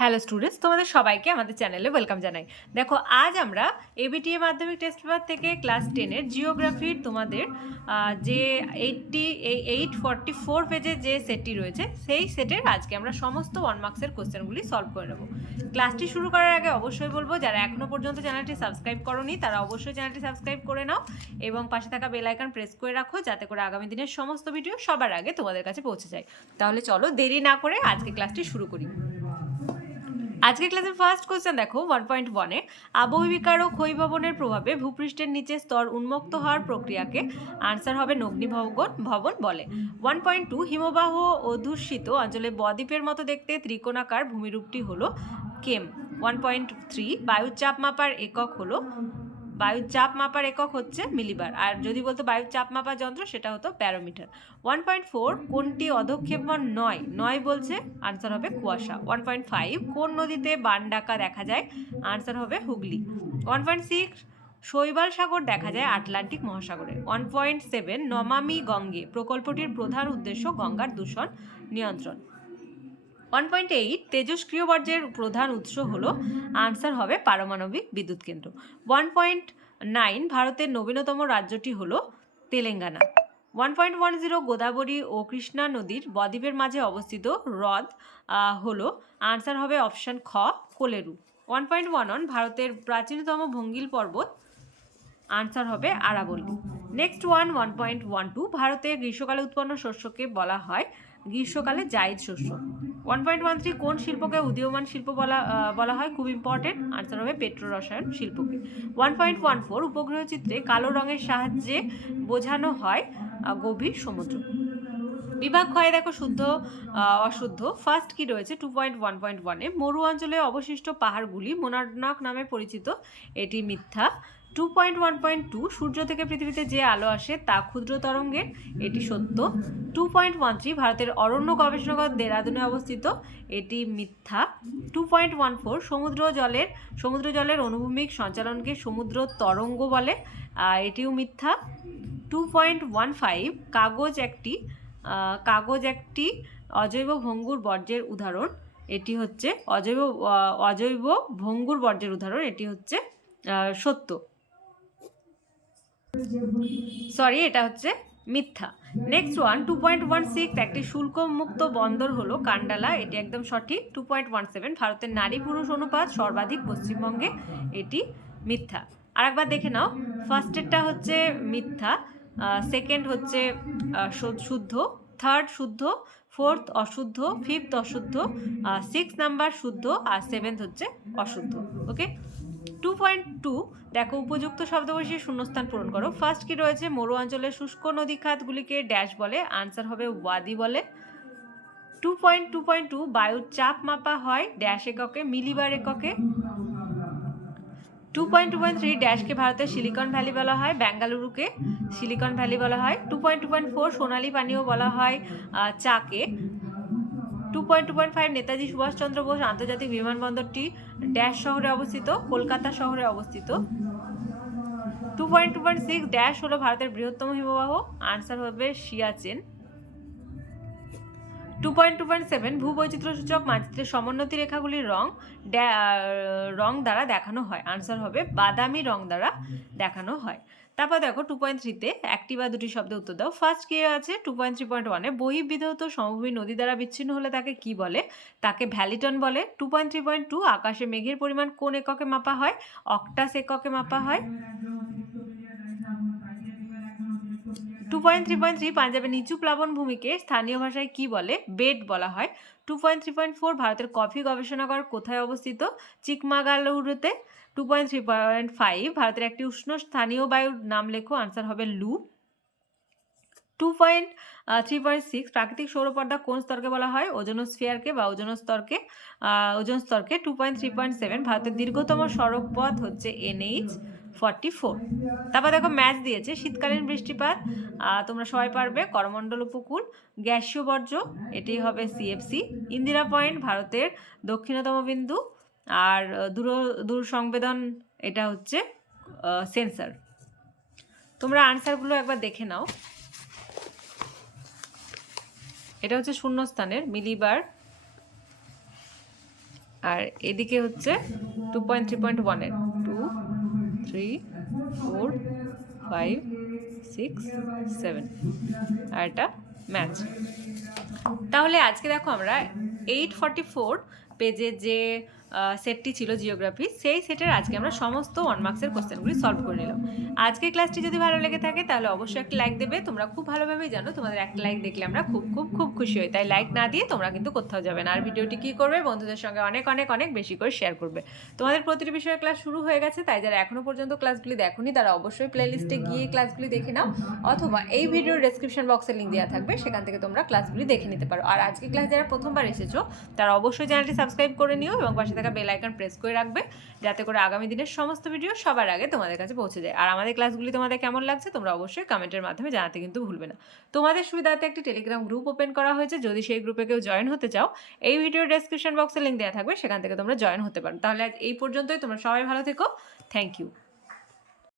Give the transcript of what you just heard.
Hello students তোমাদের সবাইকে আমাদের চ্যানেলে ওয়েলকাম জানাই। দেখো, আজ আমরা এবিটিএ মাধ্যমিক টেস্ট পেপার থেকে ক্লাস টেনের জিওগ্রাফির তোমাদের যে এইটটি এইট ফর্টি ফোর পেজের যে সেটটি রয়েছে, সেই সেটের আজকে আমরা সমস্ত ওয়ান মার্কসের কোশ্চেনগুলি সলভ করে নেব। ক্লাসটি শুরু করার আগে অবশ্যই বলব, যারা এখনও পর্যন্ত চ্যানেলটি সাবস্ক্রাইব করনি, তারা অবশ্যই চ্যানেলটি সাবস্ক্রাইব করে নাও এবং পাশে থাকা বেল প্রেস করে রাখো, যাতে করে আগামী দিনের সমস্ত ভিডিও সবার আগে তোমাদের কাছে পৌঁছে যায়। তাহলে চলো দেরি না করে আজকে ক্লাসটি শুরু করি। আজকের ক্লাসের ফার্স্ট কোয়েশ্চেন দেখো ওয়ান পয়েন্ট ওয়ানে আবহবিকার ও ক্ষয়ভবনের প্রভাবে ভূপৃষ্ঠের নিচে স্তর উন্মুক্ত হওয়ার প্রক্রিয়াকে আনসার হবে নগ্নিভবন ভবন বলে। ওয়ান পয়েন্ট টু হিমবাহ অধ্যুষিত অঞ্চলে বদ্বীপের মতো দেখতে ত্রিকোণাকার ভূমিরূপটি হলো কেম। ওয়ান পয়েন্ট থ্রি বায়ুর চাপ মাপার একক হলো বায়ুর চাপ মাপার একক হচ্ছে মিলিবার। আর যদি বলতো বায়ুর চাপ মাপার যন্ত্র, সেটা হতো প্যারোমিটার ওয়ান পয়েন্ট ফোর কোনটি অধক্ষেপণ নয়? নয় বলছে আনসার হবে কুয়াশা। ওয়ান পয়েন্ট ফাইভ কোন নদীতে বান ডাকা দেখা যায়? আনসার হবে হুগলি। ওয়ান পয়েন্ট সিক্স শৈবাল সাগর দেখা যায় আটলান্টিক মহাসাগরে। One point seven Namami Gange, প্রকল্পটির প্রধান উদ্দেশ্য গঙ্গার দূষণ নিয়ন্ত্রণ। ওয়ান পয়েন্ট এইট তেজস্ক্রিয় বর্জ্যের প্রধান উৎস হল আনসার হবে পারমাণবিক বিদ্যুৎ কেন্দ্র। ওয়ান পয়েন্ট নাইন ভারতের নবীনতম রাজ্যটি হল Telangana. One point one zero Godavari ও কৃষ্ণা নদীর বদ্বীপের মাঝে অবস্থিত হ্রদ হলো আনসার হবে অপশান খ, Kolleru. One point one one ভারতের প্রাচীনতম ভঙ্গিল পর্বত, আনসার হবে আরাবল্লী next one one point one two ভারতে গ্রীষ্মকালে উৎপন্ন শস্যকে বলা হয় গ্রীষ্মকালে জায়দ শস্য। ওয়ান পয়েন্ট ওয়ান থ্রি কোন শিল্পকে উদীয়মান শিল্প বলা বলা হয়? খুব ইম্পর্টেন্ট আনসার হবে পেট্রো রসায়ন শিল্পকে। ওয়ান পয়েন্ট ওয়ান ফোর উপগ্রহ চিত্রে কালো রঙের সাহায্যে বোঝানো হয় গভীর সমুদ্র। বিভাগ ক্ষয়ে দেখো শুদ্ধ অশুদ্ধ। ফার্স্ট কি রয়েছে? টু পয়েন্ট ওয়ান পয়েন্ট ওয়ানে মরু অঞ্চলে অবশিষ্ট পাহাড়গুলি মোনার্নক নামে পরিচিত। এটি মিথ্যা। Two point one point two সূর্য থেকে পৃথিবীতে যে আলো আসে তা ক্ষুদ্র তরঙ্গের, এটি সত্য। টু পয়েন্ট ওয়ান থ্রি ভারতের অরণ্য গবেষণাগার দেরাদুনে অবস্থিত, এটি মিথ্যা। টু পয়েন্ট ওয়ান ফোর সমুদ্র জলের সমুদ্র জলের অনুভূমিক সঞ্চালনকে সমুদ্র তরঙ্গ বলে এটিও মিথ্যা। টু পয়েন্ট ওয়ান ফাইভ কাগজ একটি কাগজ একটি অজৈব ভঙ্গুর বর্জ্যের উদাহরণ, এটি হচ্ছে অজৈব অজৈব ভঙ্গুর বর্জ্যের উদাহরণ, এটি হচ্ছে সত্য। সরি এটা হচ্ছে মিথ্যা। Next one two point one six একটি শুল্কমুক্ত বন্দর হলো কান্ডালা। এটি একদম সঠিক। টু পয়েন্ট ওয়ান সেভেন ভারতের নারী পুরুষ অনুপাত, সর্বাধিক পশ্চিমবঙ্গে এটি মিথ্যা। আরেকবার দেখে নাও। ফার্স্টেরটা হচ্ছে মিথ্যা সেকেন্ড হচ্ছে শুদ্ধ থার্ড শুদ্ধ ফোর্থ অশুদ্ধ ফিফথ অশুদ্ধ সিক্স নাম্বার শুদ্ধ, আর সেভেন্থ হচ্ছে অশুদ্ধ। ওকে টু পয়েন্ট টু দেখো উপযুক্ত শব্দ শূন্যস্থান পূরণ করো। ফার্স্ট কি রয়েছে? মরু অঞ্চলের শুষ্ক নদী খাতগুলিকে ড্যাশ বলে আনসার হবে ওয়াদি বলে। Two point two point two বায়ুর চাপ মাপা হয় ড্যাশ এককে মিলিবার এককে। Two point two point three ড্যাশকে ভারতের সিলিকন ভ্যালি বলা হয় বেঙ্গালুরুকে সিলিকন ভ্যালি বলা হয়। Two point two point four সোনালী পানীয় বলা হয় চাকে two point two point five Netaji Subhash Chandra Bose আন্তর্জাতিক বিমানবন্দরটি ড্যাশ শহরে অবস্থিত, কলকাতা শহরে অবস্থিত। Two point two point six dash হলো ভারতের বৃহত্তম হিমবাহ। আনসার হবে Siachen two point two point seven ভূবৈচিত্র্য সূচক মানচিত্রের সমোন্নতি রেখাগুলির রং রং দ্বারা দেখানো হয়। আনসার হবে বাদামি রং দ্বারা দেখানো হয়। তারপর দেখো টু পয়েন্ট থ্রিতে একটি বা দুটি শব্দে উত্তর দাও। ফার্স্ট কি আছে? টু পয়েন্ট থ্রি পয়েন্ট ওয়ানে বহির্বিধৌত সমভূমি নদী দ্বারা বিচ্ছিন্ন হলে তাকে কি বলে? তাকে ভ্যালিটন বলে। Two point three point two আকাশে মেঘের পরিমাণ কোন এককে মাপা হয়? অক্টাস এককে মাপা হয়? Two point three point three পাঞ্জাবের নিচু প্লাবন ভূমিকে স্থানীয় ভাষায় কি বলে? বেড বলা হয়। Two point three point four ভারতের কফি গবেষণাগার কোথায় অবস্থিত? চিকমাগালুরুতে। Two point three point five ভারতের একটি উষ্ণ স্থানীয় বায়ুর নাম লেখো আনসার হবে loo. Two point three point six প্রাকৃতিক সৌরপর্দা কোন স্তরকে বলা হয়? ওজোনোস্ফিয়ারকে বা ওজন স্তরকে? ওজন স্তরকে two point three point seven ভারতের দীর্ঘতম সড়ক পথ হচ্ছে এনএইচ ফর্টি ফোর তারপর দেখো ম্যাচ দিয়েছে, শীতকালীন বৃষ্টিপাত তোমরা সবাই পারবে। করমণ্ডল উপকূল, গ্যাসীয় বর্জ্য, এটি হবে সিএফসি ইন্দিরা পয়েন্ট, ভারতের দক্ষিণতম বিন্দু। আর দূর দূর সংবেদন, এটা হচ্ছে সেন্সার তোমরা আনসারগুলো একবার দেখে নাও। এটা হচ্ছে শূন্যস্থানের, মিলিবার। আর এদিকে হচ্ছে টু পয়েন্ট থ্রি পয়েন্ট ওয়ানের three four five six seven আর এটা ম্যাচ তাহলে আজকে দেখো আমরা এইট ফর্টি ফোর পেজের যে সেটটি ছিল জিওগ্রাফি সেই সেটের আজকে আমরা সমস্ত ওয়ান মার্কসের কোশ্চেনগুলি সলভ করে নিলাম। আজকে ক্লাসটি যদি ভালো লেগে থাকে, তাহলে অবশ্যই একটা লাইক দেবে। তোমরা খুব ভালোভাবেই জানো, তোমাদের একটা লাইক দেখলে আমরা খুব খুব খুব খুশি হই। তাই লাইক না দিয়ে তোমরা কিন্তু কোথাও যাবে না। আর ভিডিওটি কী করবে? বন্ধুদের সঙ্গে অনেক অনেক অনেক বেশি করে শেয়ার করবে। তোমাদের প্রতিটি বিষয়ে ক্লাস শুরু হয়ে গেছে, তাই যারা এখনও পর্যন্ত ক্লাসগুলি দেখোনি, তারা অবশ্যই প্লেলিস্টে গিয়ে ক্লাসগুলি দেখে নাও। অথবা এই ভিডিওর ডেসক্রিপশন বক্সে লিঙ্ক দেওয়া থাকবে, সেখান থেকে তোমরা ক্লাসগুলি দেখে নিতে পারো। আর আজকে ক্লাস যারা প্রথমবার এসেছ, তারা অবশ্যই চ্যানেলটি সাবস্ক্রাইব করে নিও এবং পাশে থাকা বেল আইকন প্রেস করে রাখবে, যাতে করে আগামী দিনের সমস্ত ভিডিও সবার আগে তোমাদের কাছে পৌঁছে যায়। আর আমাদের ক্লাসগুলি তোমাদের কেমন লাগছে, তোমরা অবশ্যই কমেন্টের মাধ্যমে জানাতে কিন্তু ভুলবে না। তোমাদের সুবিধার্থে একটি টেলিগ্রাম গ্রুপ ওপেন করা হয়েছে, যদি সেই গ্রুপে কেউ জয়েন হতে চাও, এই ভিডিও ডেসক্রিপশন বক্সে লিঙ্ক দেওয়া থাকবে, সেখান থেকে তোমরা জয়েন হতে পারো। তাহলে আজ এই পর্যন্তই, তোমরা সবাই ভালো থেকো। Thank you